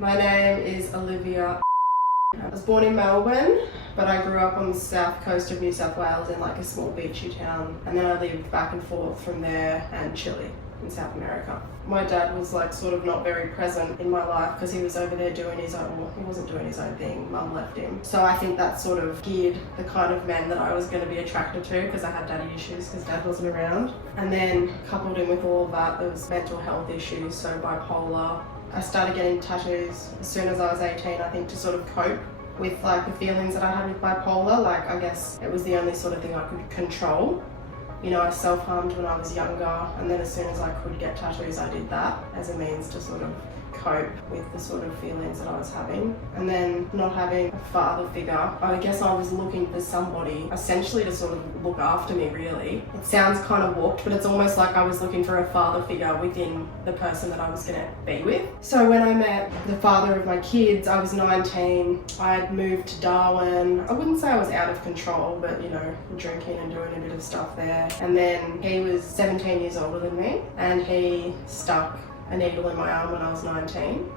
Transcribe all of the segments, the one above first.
My name is Olivia. I was born in Melbourne, but I grew up on the south coast of New South Wales in like a small beachy town, and then I lived back and forth from there and Chile in South America. My dad was like sort of not very present in my life because he was over there doing his own, well, he wasn't doing his own thing, mum left him. So I think that sort of geared the kind of men that I was going to be attracted to because I had daddy issues because dad wasn't around. And then coupled in with all of that, there was mental health issues, so bipolar. I started getting tattoos as soon as I was 18, I think, to sort of cope with like the feelings that I had with bipolar. Like, I guess it was the only sort of thing I could control. You know, I self-harmed when I was younger, and then as soon as I could get tattoos, I did that as a means to sort of cope with the sort of feelings that I was having. And then not having a father figure, I guess I was looking for somebody essentially to sort of look after me, really. It sounds kind of warped, but it's almost like I was looking for a father figure within the person that I was going to be with. So when I met the father of my kids, I was 19. I had moved to Darwin. I wouldn't say I was out of control, but you know, drinking and doing a bit of stuff there. And then he was 17 years older than me, and he stuck a needle in my arm when I was 19,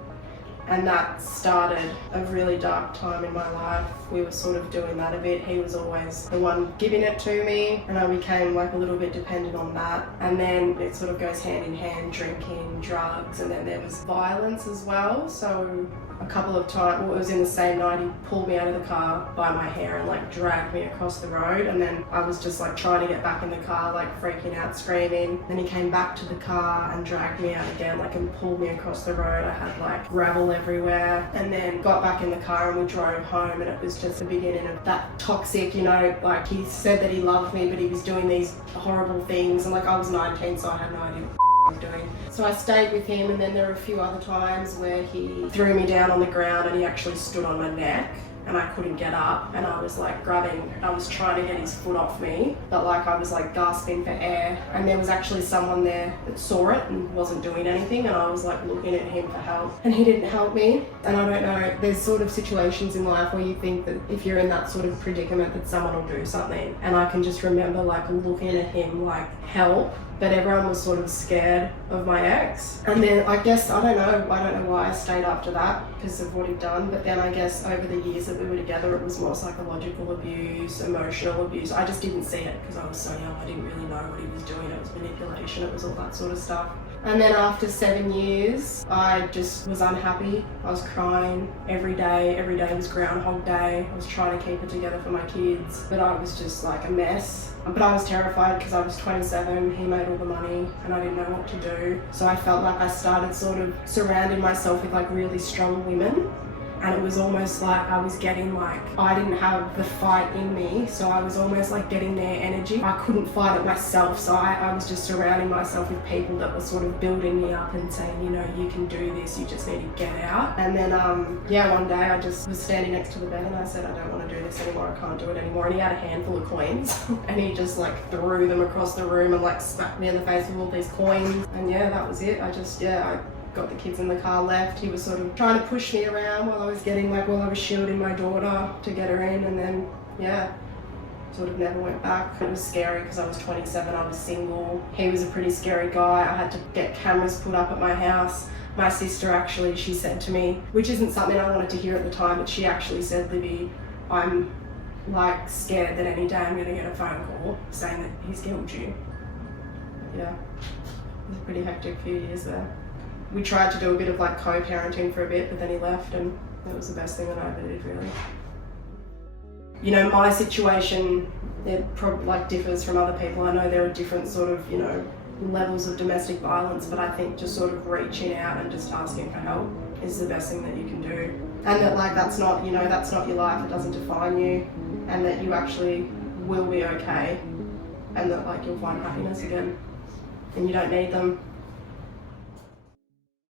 and that started a really dark time in my life. We were sort of doing that a bit. He was always the one giving it to me, and I became like a little bit dependent on that. And then it sort of goes hand in hand, drinking, drugs, and then there was violence as well. So a couple of times, well, it was in the same night, he pulled me out of the car by my hair and like dragged me across the road, and then I was just like trying to get back in the car, like freaking out, screaming. Then he came back to the car and dragged me out again, like, and pulled me across the road. I had like gravel everywhere, and then got back in the car and we drove home, and it was just the beginning of that toxic, you know, like he said that he loved me, but he was doing these horrible things, and like I was 19, so I had no idea what I was doing. So I stayed with him, and then there were a few other times where he threw me down on the ground and he actually stood on my neck, and I couldn't get up, and I was like I was trying to get his foot off me, but like I was like gasping for air, and there was actually someone there that saw it and wasn't doing anything, and I was like looking at him for help, and he didn't help me. And I don't know, there's sort of situations in life where you think that if you're in that sort of predicament that someone will do something, and I can just remember like looking at him like, help, but everyone was sort of scared of my ex. And then I guess, I don't know why I stayed after that because of what he'd done, but then I guess over the years that we were together, it was more psychological abuse, emotional abuse. I just didn't see it because I was so young. I didn't really know what he was doing. It was manipulation, it was all that sort of stuff. And then after 7 years, I just was unhappy. I was crying every day. Every day was Groundhog Day. I was trying to keep it together for my kids, but I was just like a mess. But I was terrified because I was 27, he made all the money, and I didn't know what to do. So I felt like I started sort of surrounding myself with like really strong women. And it was almost like I was getting like, I didn't have the fight in me, so I was almost like getting their energy. I couldn't fight it myself, so I was just surrounding myself with people that were sort of building me up and saying, you know, you can do this, you just need to get out. And then, one day I just was standing next to the bed and I said, I don't want to do this anymore, I can't do it anymore. And he had a handful of coins and he just like threw them across the room and like smacked me in the face with all these coins. And yeah, that was it. I got the kids in the car, left. He was sort of trying to push me around while I was shielding my daughter to get her in, and then sort of never went back. It was scary because I was 27, I was single. He was a pretty scary guy. I had to get cameras put up at my house. My sister actually, she said to me, which isn't something I wanted to hear at the time, but she actually said, Libby, I'm like scared that any day I'm gonna get a phone call saying that he's killed you. Yeah, it was a pretty hectic few years there. We tried to do a bit of like co-parenting for a bit, but then he left, and it was the best thing that I ever did, really. You know, my situation, it probably like differs from other people. I know there are different sort of, you know, levels of domestic violence, but I think just sort of reaching out and just asking for help is the best thing that you can do. And that like that's not, you know, that's not your life, it doesn't define you, and that you actually will be okay, and that like you'll find happiness again, and you don't need them.